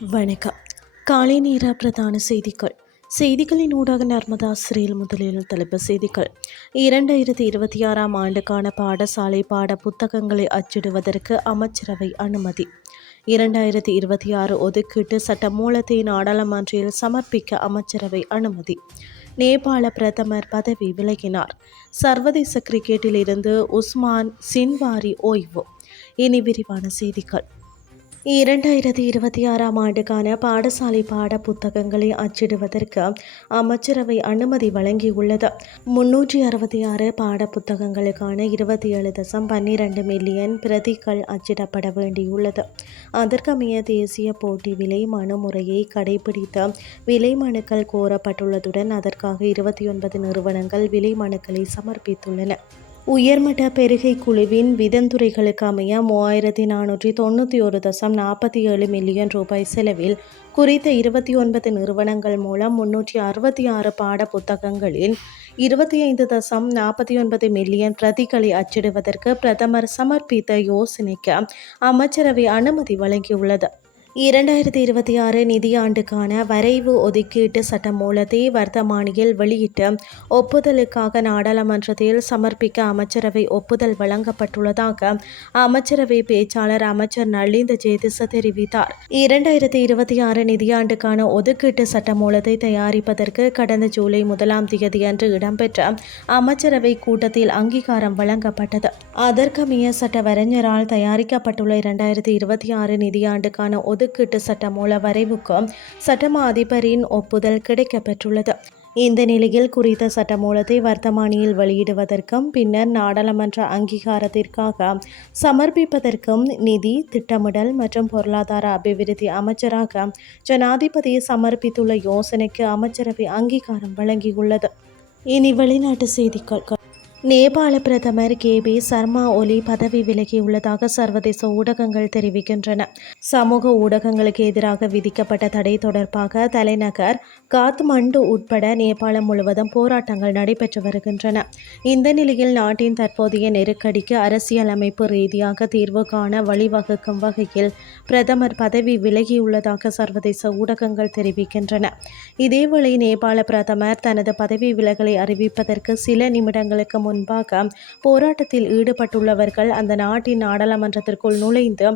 வணக்கம். காலை நேர பிரதான செய்திகள். செய்திகளின் ஊடாக நர்மதா சிறையில் முதலில் தலைப்பு செய்திகள். இரண்டாயிரத்தி இருபத்தி ஆறாம் ஆண்டுக்கான பாடசாலை பாட புத்தகங்களை அச்சிடுவதற்கு அமைச்சரவை அனுமதி. இரண்டாயிரத்தி இருபத்தி ஆறு ஒதுக்கீட்டு சட்ட மூலத்தை நாடாளுமன்றில் சமர்ப்பிக்க அமைச்சரவை அனுமதி. நேபாள பிரதமர் பதவி விலகினார். சர்வதேச கிரிக்கெட்டில் இருந்து உஸ்மான் சின்வாரி ஓய்வு. இனி விரிவான செய்திகள். இரண்டாயிரத்தி இருபத்தி ஆறாம் ஆண்டுக்கான பாடசாலை பாட புத்தகங்களை அச்சிடுவதற்கு அமைச்சரவை அனுமதி வழங்கியுள்ளது. முன்னூற்றி அறுபத்தி ஆறு பாட புத்தகங்களுக்கான இருபத்தி ஏழு தசம் பன்னிரண்டு மில்லியன் பிரதிகள் அச்சிடப்பட வேண்டியுள்ளது. அதற்கமைய தேசிய போட்டி விலை மனு முறையை கடைபிடித்து விலை மனுக்கள் கோரப்பட்டுள்ளதுடன் அதற்காக இருபத்தி ஒன்பது நிறுவனங்கள் விலை மனுக்களை சமர்ப்பித்துள்ளன. உயர்மட்ட பெருகை குழுவின் விதந்துறைகளுக்கு அமைய மூவாயிரத்தி நானூற்றி தொண்ணூற்றி ஒரு தசம் நாற்பத்தி ஏழு மில்லியன் ரூபாய் செலவில் குறித்த இருபத்தி ஒன்பது நிறுவனங்கள் மூலம் முன்னூற்றி அறுபத்தி ஆறு பாட புத்தகங்களில் இருபத்தி ஐந்து தசம் நாற்பத்தி ஒன்பது மில்லியன் பிரதிகளை அச்சிடுவதற்கு பிரதமர் சமர்ப்பித்த யோசனைக்கு அமைச்சரவை அனுமதி வழங்கியுள்ளது. இரண்டாயிரத்தி இருபத்தி ஆறு நிதியாண்டுக்கான வரைவு ஒதுக்கீட்டு சட்டமூலத்தை வர்த்தமானியில் வெளியிட்டு ஒப்புதலுக்காக நாடாளுமன்றத்தில் சமர்ப்பிக்க அமைச்சரவை ஒப்புதல் வழங்கப்பட்டுள்ளதாக அமைச்சரவை பேச்சாளர் அமைச்சர் நளிந்த ஜேதிச தெரிவித்தார். இரண்டாயிரத்தி இருபத்தி ஆறு நிதியாண்டுக்கான ஒதுக்கீட்டு சட்டமூலத்தை தயாரிப்பதற்கு கடந்த ஜூலை முதலாம் தேதி அன்று இடம்பெற்ற அமைச்சரவை கூட்டத்தில் அங்கீகாரம் வழங்கப்பட்டது. அதற்கமைய சட்ட வரைஞரால் தயாரிக்கப்பட்டுள்ள இரண்டாயிரத்தி இருபத்தி ஆறு நிதியாண்டுக்கான ஒது ஒதுக்கீட்டு சட்ட மூல வரைவுக்கும் சட்டமா அதிபரின் ஒப்புதல் கிடைக்கப்பெற்றுள்ளது. இந்த நிலையில் குறித்த சட்டமூலத்தை வர்த்தமானியில் வெளியிடுவதற்கும் பின்னர் நாடாளுமன்ற அங்கீகாரத்திற்காக சமர்ப்பிப்பதற்கும் நிதி திட்டமிடல் மற்றும் பொருளாதார அபிவிருத்தி அமைச்சராக ஜனாதிபதி சமர்ப்பித்துள்ள யோசனைக்கு அமைச்சரவை அங்கீகாரம் வழங்கியுள்ளது. இனி வெளிநாட்டு செய்திகள். நேபாள பிரதமர் கே பி சர்மா ஒலி பதவி விலகியுள்ளதாக சர்வதேச ஊடகங்கள் தெரிவிக்கின்றன. சமூக ஊடகங்களுக்கு எதிராக விதிக்கப்பட்ட தடை தொடர்பாக தலைநகர் காத்மண்டு உட்பட நேபாளம் முழுவதும் போராட்டங்கள் நடைபெற்று வருகின்றன. இந்த நிலையில் நாட்டின் தற்போதைய நெருக்கடிக்கு அரசியலமைப்பு ரீதியாக தீர்வு காண வழிவகுக்கும் வகையில் பிரதமர் பதவி விலகியுள்ளதாக சர்வதேச ஊடகங்கள் தெரிவிக்கின்றன. இதேவேளை நேபாள பிரதமர் தனது பதவி விலகலை அறிவிப்பதற்கு சில நிமிடங்களுக்கு முன் முன்பாக போராட்டத்தில் ஈடுபட்டுள்ளவர்கள் அந்த நாட்டின் நாடாளுமன்றத்திற்குள் நுழைந்து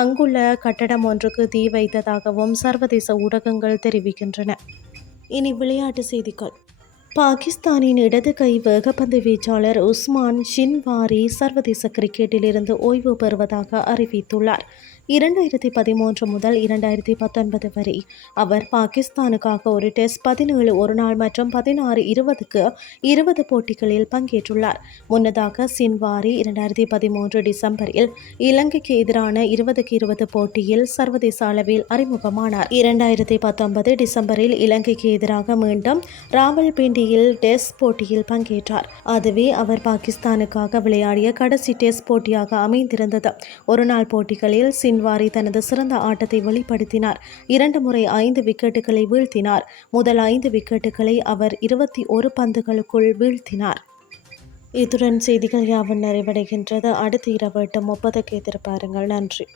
அங்குள்ள கட்டடம் ஒன்றுக்கு தீ வைத்ததாகவும் சர்வதேச ஊடகங்கள் தெரிவிக்கின்றன. இனி விளையாட்டு செய்திகள். பாகிஸ்தானின் இடது கை வேகப்பந்து வீச்சாளர் உஸ்மான் ஷின்வாரி சர்வதேச கிரிக்கெட்டில் இருந்து ஓய்வு பெறுவதாக அறிவித்துள்ளார். இரண்டாயிரத்தி பதிமூன்று முதல் இரண்டாயிரத்தி பத்தொன்பது வரை அவர் பாகிஸ்தானுக்காக ஒரு டெஸ்ட் பதினேழு ஒரு நாள் மற்றும் பதினாறு இருபதுக்கு இருபது போட்டிகளில் பங்கேற்றுள்ளார். முன்னதாக சின்வாரி இரண்டாயிரத்தி பதிமூன்று டிசம்பரில் இலங்கைக்கு எதிரான இருபதுக்கு இருபது போட்டியில் சர்வதேச அளவில் அறிமுகமானார். இரண்டாயிரத்தி பத்தொன்பது டிசம்பரில் இலங்கைக்கு எதிராக மீண்டும் ராவல்பிண்டியில் டெஸ்ட் போட்டியில் பங்கேற்றார். அதுவே அவர் பாகிஸ்தானுக்காக விளையாடிய கடைசி டெஸ்ட் போட்டியாக அமைந்திருந்தது. ஒருநாள் போட்டிகளில் சின் பின்வாரி தனது சிறந்த ஆட்டத்தை வெளிப்படுத்தினார். இரண்டு முறை ஐந்து விக்கெட்டுகளை வீழ்த்தினார். முதல் ஐந்து விக்கெட்டுகளை அவர் இருபத்தி ஒரு பந்துகளுக்குள் வீழ்த்தினார். இத்துடன் செய்திகள் யாவும் நிறைவடைகின்றது. அடுத்த இரவு எட்டு முப்பதுக்கு எதிர்பாருங்கள். நன்றி.